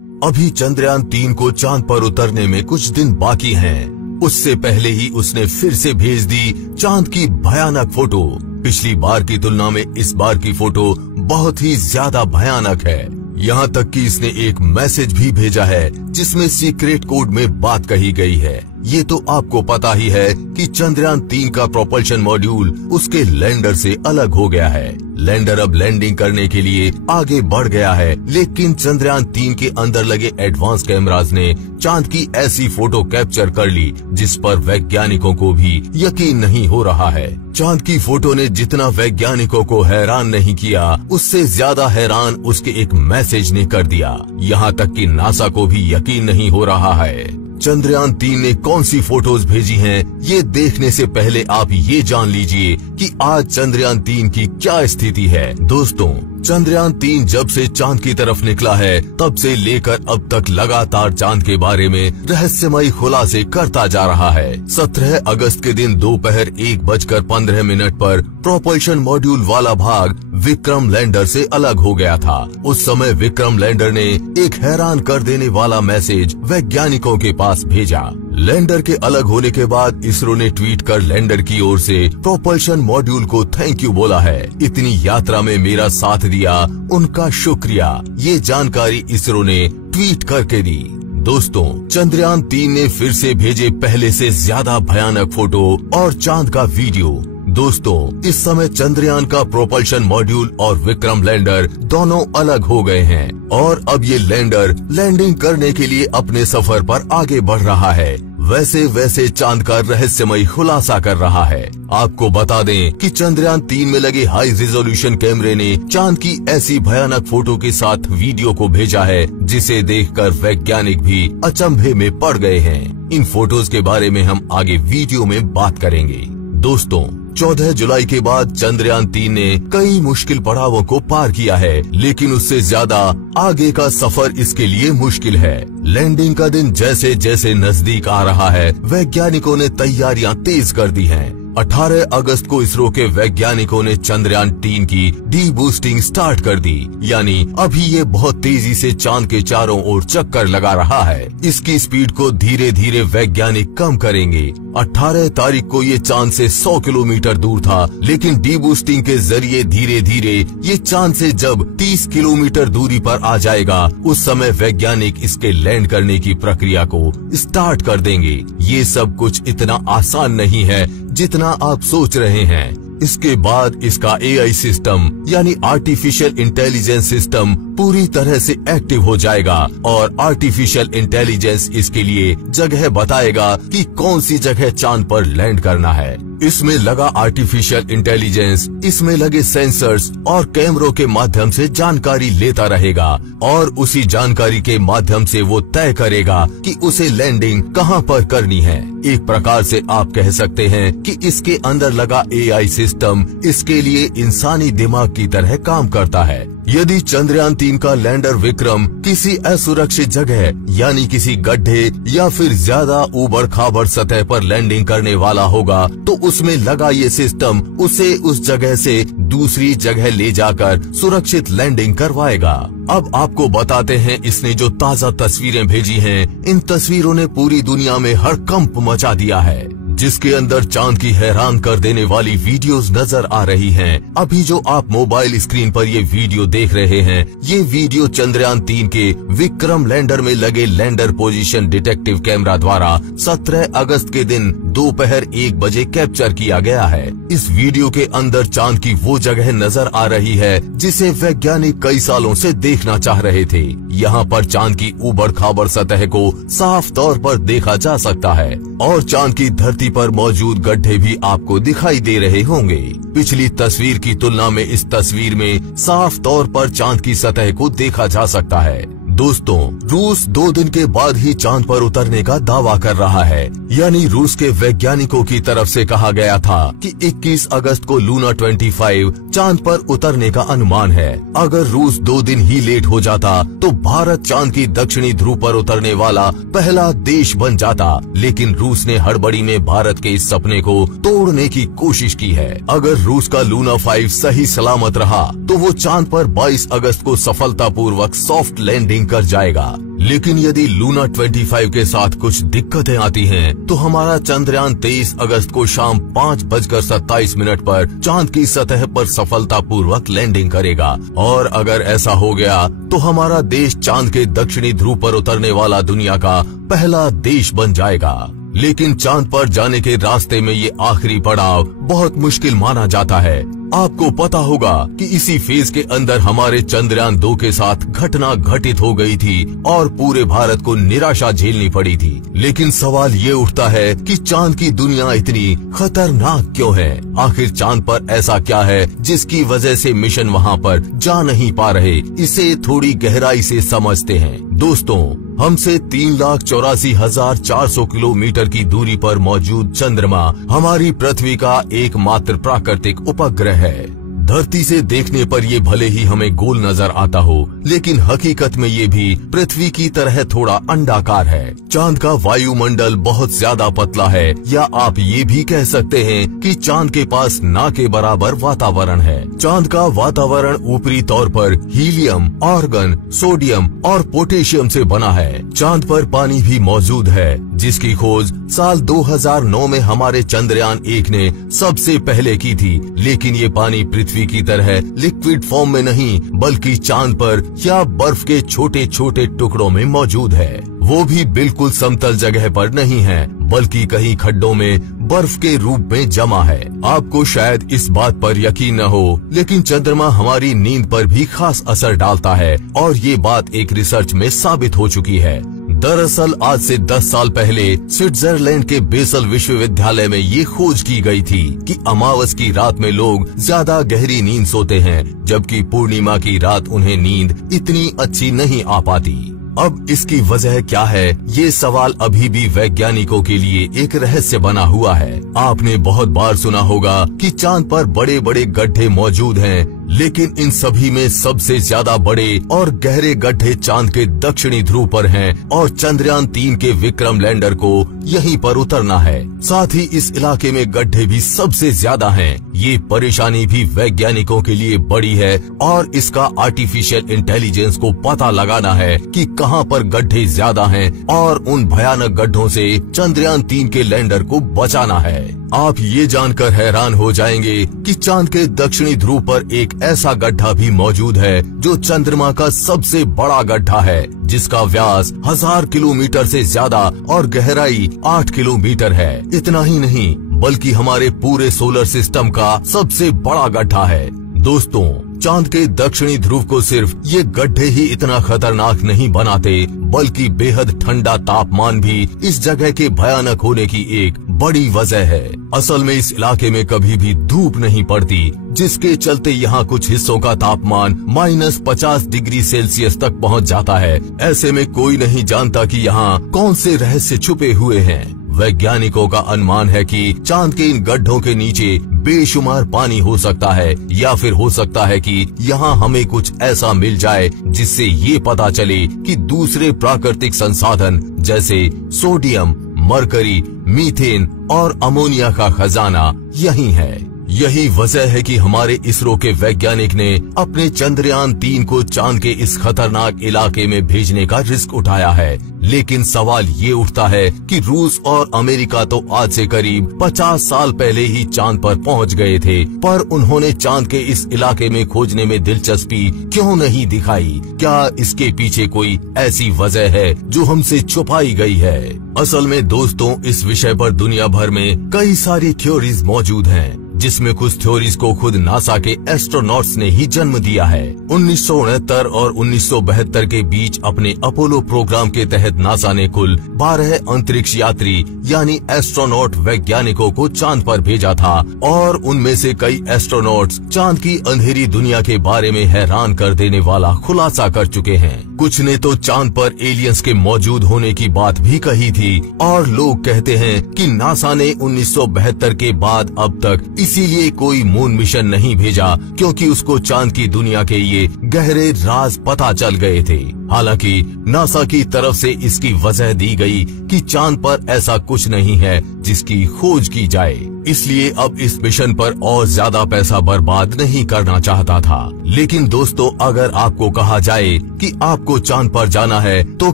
अभी चंद्रयान-3 को चांद पर उतरने में कुछ दिन बाकी हैं। उससे पहले ही उसने फिर से भेज दी चांद की भयानक फोटो। पिछली बार की तुलना में इस बार की फोटो बहुत ही ज्यादा भयानक है। यहाँ तक कि इसने एक मैसेज भी भेजा है जिसमें सीक्रेट कोड में बात कही गई है। ये तो आपको पता ही है कि चंद्रयान-3 का प्रोपल्शन मॉड्यूल उसके लैंडर से अलग हो गया है। लैंडर अब लैंडिंग करने के लिए आगे बढ़ गया है, लेकिन चंद्रयान-3 के अंदर लगे एडवांस कैमराज ने चांद की ऐसी फोटो कैप्चर कर ली जिस पर वैज्ञानिकों को भी यकीन नहीं हो रहा है। चांद की फोटो ने जितना वैज्ञानिकों को हैरान नहीं किया, उससे ज्यादा हैरान उसके एक मैसेज ने कर दिया। यहाँ तक कि नासा को भी यकीन नहीं हो रहा है। चंद्रयान-3 ने कौन सी फोटोज भेजी हैं, ये देखने से पहले आप ये जान लीजिए कि आज चंद्रयान-3 की क्या स्थिति है। दोस्तों, चंद्रयान-3 जब से चांद की तरफ निकला है तब से लेकर अब तक लगातार चांद के बारे में रहस्यमयी खुलासे करता जा रहा है। 17 अगस्त के दिन दोपहर 1:15 पर प्रोपल्शन मॉड्यूल वाला भाग विक्रम लैंडर से अलग हो गया था। उस समय विक्रम लैंडर ने एक हैरान कर देने वाला मैसेज वैज्ञानिकों के पास भेजा। लैंडर के अलग होने के बाद इसरो ने ट्वीट कर लैंडर की ओर से प्रोपल्शन मॉड्यूल को थैंक यू बोला है। इतनी यात्रा में मेरा साथ दिया, उनका शुक्रिया। ये जानकारी इसरो ने ट्वीट करके दी। दोस्तों, चंद्रयान-3 ने फिर से भेजे पहले से ज्यादा भयानक फोटो और चांद का वीडियो। दोस्तों, इस समय चंद्रयान का प्रोपल्शन मॉड्यूल और विक्रम लैंडर दोनों अलग हो गए हैं और अब ये लैंडर लैंडिंग करने के लिए अपने सफर पर आगे बढ़ रहा है। वैसे वैसे चांद का रहस्यमयी खुलासा कर रहा है। आपको बता दें कि चंद्रयान-3 में लगे हाई रिजोल्यूशन कैमरे ने चांद की ऐसी भयानक फोटो के साथ वीडियो को भेजा है जिसे देखकर वैज्ञानिक भी अचंभे में पड़ गए हैं। इन फोटोज के बारे में हम आगे वीडियो में बात करेंगे। दोस्तों, 14 जुलाई के बाद चंद्रयान-3 ने कई मुश्किल पड़ावों को पार किया है, लेकिन उससे ज्यादा आगे का सफर इसके लिए मुश्किल है। लैंडिंग का दिन जैसे जैसे नजदीक आ रहा है, वैज्ञानिकों ने तैयारियां तेज कर दी हैं। 18 अगस्त को इसरो के वैज्ञानिकों ने चंद्रयान-3 की डी बूस्टिंग स्टार्ट कर दी, यानी अभी ये बहुत तेजी से चांद के चारों ओर चक्कर लगा रहा है। इसकी स्पीड को धीरे धीरे वैज्ञानिक कम करेंगे। 18 तारीख को ये चांद से 100 किलोमीटर दूर था, लेकिन डी बूस्टिंग के जरिए धीरे धीरे ये चांद से जब 30 किलोमीटर दूरी पर आ जाएगा, उस समय वैज्ञानिक इसके लैंड करने की प्रक्रिया को स्टार्ट कर देंगे। ये सब कुछ इतना आसान नहीं है जितना आप सोच रहे हैं। इसके बाद इसका AI सिस्टम यानी आर्टिफिशियल इंटेलिजेंस सिस्टम पूरी तरह से एक्टिव हो जाएगा और आर्टिफिशियल इंटेलिजेंस इसके लिए जगह बताएगा कि कौन सी जगह चांद पर लैंड करना है। इसमें लगा आर्टिफिशियल इंटेलिजेंस इसमें लगे सेंसर्स और कैमरों के माध्यम से जानकारी लेता रहेगा और उसी जानकारी के माध्यम से वो तय करेगा कि उसे लैंडिंग कहां पर करनी है। एक प्रकार से आप कह सकते हैं कि इसके अंदर लगा AI सिस्टम इसके लिए इंसानी दिमाग की तरह काम करता है। यदि चंद्रयान-3 का लैंडर विक्रम किसी असुरक्षित जगह यानी किसी गड्ढे या फिर ज्यादा ऊबड़ खाबड़ सतह पर लैंडिंग करने वाला होगा, तो उसमें लगा ये सिस्टम उसे उस जगह से दूसरी जगह ले जाकर सुरक्षित लैंडिंग करवाएगा। अब आपको बताते हैं इसने जो ताजा तस्वीरें भेजी हैं, इन तस्वीरों ने पूरी दुनिया में हड़कंप मचा दिया है, जिसके अंदर चांद की हैरान कर देने वाली वीडियोस नजर आ रही हैं। अभी जो आप मोबाइल स्क्रीन पर ये वीडियो देख रहे हैं, ये वीडियो चंद्रयान-3 के विक्रम लैंडर में लगे लैंडर पोजीशन डिटेक्टिव कैमरा द्वारा 17 अगस्त के दिन दोपहर 1 बजे कैप्चर किया गया है। इस वीडियो के अंदर चांद की वो जगह नजर आ रही है जिसे वैज्ञानिक कई सालों से देखना चाह रहे थे। यहाँ पर चांद की ऊबड़ खाबड़ सतह को साफ तौर पर देखा जा सकता है और चांद की धरती पर मौजूद गड्ढे भी आपको दिखाई दे रहे होंगे। पिछली तस्वीर की तुलना में इस तस्वीर में साफ तौर पर चांद की सतह को देखा जा सकता है। दोस्तों, रूस 2 दिन के बाद ही चांद पर उतरने का दावा कर रहा है, यानी रूस के वैज्ञानिकों की तरफ से कहा गया था कि 21 अगस्त को लूना 25 चांद पर उतरने का अनुमान है। अगर रूस 2 दिन ही लेट हो जाता तो भारत चांद की दक्षिणी ध्रुव पर उतरने वाला पहला देश बन जाता, लेकिन रूस ने हड़बड़ी में भारत के इस सपने को तोड़ने की कोशिश की है। अगर रूस का लूना 5 सही सलामत रहा तो वो चांद पर 22 अगस्त को सफलतापूर्वक सॉफ्ट लैंडिंग कर जाएगा। लेकिन यदि लूना 25 के साथ कुछ दिक्कतें आती हैं, तो हमारा चंद्रयान 23 अगस्त को शाम 5:27 पर चांद की सतह पर सफलतापूर्वक लैंडिंग करेगा। और अगर ऐसा हो गया तो हमारा देश चांद के दक्षिणी ध्रुव पर उतरने वाला दुनिया का पहला देश बन जाएगा। लेकिन चांद पर जाने के रास्ते में ये आखिरी पड़ाव बहुत मुश्किल माना जाता है। आपको पता होगा कि इसी फेज के अंदर हमारे चंद्रयान 2 के साथ घटना घटित हो गई थी और पूरे भारत को निराशा झेलनी पड़ी थी। लेकिन सवाल ये उठता है कि चांद की दुनिया इतनी खतरनाक क्यों है? आखिर चांद पर ऐसा क्या है जिसकी वजह से मिशन वहां पर जा नहीं पा रहे? इसे थोड़ी गहराई से समझते हैं। दोस्तों, हमसे 3,84,400 किलोमीटर की दूरी पर मौजूद चंद्रमा हमारी पृथ्वी का एकमात्र प्राकृतिक उपग्रह है। धरती से देखने पर ये भले ही हमें गोल नजर आता हो, लेकिन हकीकत में ये भी पृथ्वी की तरह थोड़ा अंडाकार है। चांद का वायुमंडल बहुत ज्यादा पतला है, या आप ये भी कह सकते हैं कि चांद के पास ना के बराबर वातावरण है। चांद का वातावरण ऊपरी तौर पर हीलियम, आर्गन, सोडियम और पोटेशियम से बना है। चांद पर पानी भी मौजूद है, जिसकी खोज साल 2009 में हमारे चंद्रयान 1 ने सबसे पहले की थी। लेकिन ये पानी पृथ्वी की तरह लिक्विड फॉर्म में नहीं, बल्कि चांद पर या बर्फ के छोटे छोटे टुकड़ों में मौजूद है। वो भी बिल्कुल समतल जगह पर नहीं है, बल्कि कहीं खड्डों में बर्फ के रूप में जमा है। आपको शायद इस बात पर यकीन न हो, लेकिन चंद्रमा हमारी नींद पर भी खास असर डालता है, और ये बात एक रिसर्च में साबित हो चुकी है। दरअसल आज से 10 साल पहले स्विट्जरलैंड के बेसल विश्वविद्यालय में ये खोज की गई थी कि अमावस की रात में लोग ज्यादा गहरी नींद सोते हैं, जबकि पूर्णिमा की रात उन्हें नींद इतनी अच्छी नहीं आ पाती। अब इसकी वजह क्या है? ये सवाल अभी भी वैज्ञानिकों के लिए एक रहस्य बना हुआ है। आपने बहुत बार सुना होगा कि चांद पर बड़े बड़े गड्ढे मौजूद हैं, लेकिन इन सभी में सबसे ज्यादा बड़े और गहरे गड्ढे चांद के दक्षिणी ध्रुव पर हैं, और चंद्रयान 3 के विक्रम लैंडर को यहीं पर उतरना है। साथ ही इस इलाके में गड्ढे भी सबसे ज्यादा हैं। ये परेशानी भी वैज्ञानिकों के लिए बड़ी है, और इसका आर्टिफिशियल इंटेलिजेंस को पता लगाना है कि कहां पर गड्ढे ज्यादा हैं, और उन भयानक गड्ढों से चंद्रयान 3 के लैंडर को बचाना है। आप ये जानकर हैरान हो जाएंगे कि चांद के दक्षिणी ध्रुव पर एक ऐसा गड्ढा भी मौजूद है जो चंद्रमा का सबसे बड़ा गड्ढा है, जिसका व्यास 1000 किलोमीटर से ज्यादा और गहराई 8 किलोमीटर है। इतना ही नहीं, बल्कि हमारे पूरे सोलर सिस्टम का सबसे बड़ा गड्ढा है। दोस्तों, चांद के दक्षिणी ध्रुव को सिर्फ ये गड्ढे ही इतना खतरनाक नहीं बनाते, बल्कि बेहद ठंडा तापमान भी इस जगह के भयानक होने की एक बड़ी वजह है। असल में इस इलाके में कभी भी धूप नहीं पड़ती, जिसके चलते यहाँ कुछ हिस्सों का तापमान -50 डिग्री सेल्सियस तक पहुँच जाता है। ऐसे में कोई नहीं जानता कि यहाँ कौन से रहस्य छुपे हुए हैं। वैज्ञानिकों का अनुमान है कि चांद के इन गड्ढों के नीचे बेशुमार पानी हो सकता है, या फिर हो सकता है कि यहाँ हमें कुछ ऐसा मिल जाए जिससे ये पता चले कि दूसरे प्राकृतिक संसाधन जैसे सोडियम, मरकरी, मीथेन और अमोनिया का खजाना यही है। यही वजह है कि हमारे इसरो के वैज्ञानिक ने अपने चंद्रयान 3 को चांद के इस खतरनाक इलाके में भेजने का रिस्क उठाया है। लेकिन सवाल ये उठता है कि रूस और अमेरिका तो आज से करीब 50 साल पहले ही चांद पर पहुंच गए थे, पर उन्होंने चांद के इस इलाके में खोजने में दिलचस्पी क्यों नहीं दिखाई? क्या इसके पीछे कोई ऐसी वजह है जो हमसे छुपाई गई है? असल में दोस्तों, इस विषय पर दुनिया भर में कई सारी थ्योरीज मौजूद हैं, जिसमें कुछ थ्योरीज को खुद नासा के एस्ट्रोनॉट्स ने ही जन्म दिया है। 1969 और 1972 के बीच अपने अपोलो प्रोग्राम के तहत नासा ने कुल 12 अंतरिक्ष यात्री यानी एस्ट्रोनॉट वैज्ञानिकों को चांद पर भेजा था, और उनमें से कई एस्ट्रोनॉट्स चांद की अंधेरी दुनिया के बारे में हैरान कर देने वाला खुलासा कर चुके हैं। कुछ ने तो चांद पर एलियंस के मौजूद होने की बात भी कही थी, और लोग कहते हैं कि नासा ने 1972 के बाद अब तक इसीलिए कोई मून मिशन नहीं भेजा, क्योंकि उसको चांद की दुनिया के ये गहरे राज पता चल गए थे। हालांकि नासा की तरफ से इसकी वजह दी गई कि चांद पर ऐसा कुछ नहीं है जिसकी खोज की जाए, इसलिए अब इस मिशन पर और ज्यादा पैसा बर्बाद नहीं करना चाहता था। लेकिन दोस्तों, अगर आपको कहा जाए कि आपको चांद पर जाना है तो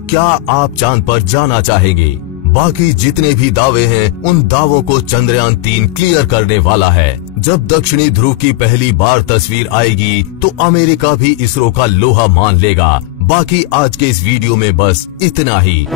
क्या आप चांद पर जाना चाहेंगे? बाकी जितने भी दावे हैं, उन दावों को चंद्रयान 3 क्लियर करने वाला है। जब दक्षिणी ध्रुव की पहली बार तस्वीर आएगी तो अमेरिका भी इसरो का लोहा मान लेगा। बाकी आज के इस वीडियो में बस इतना ही।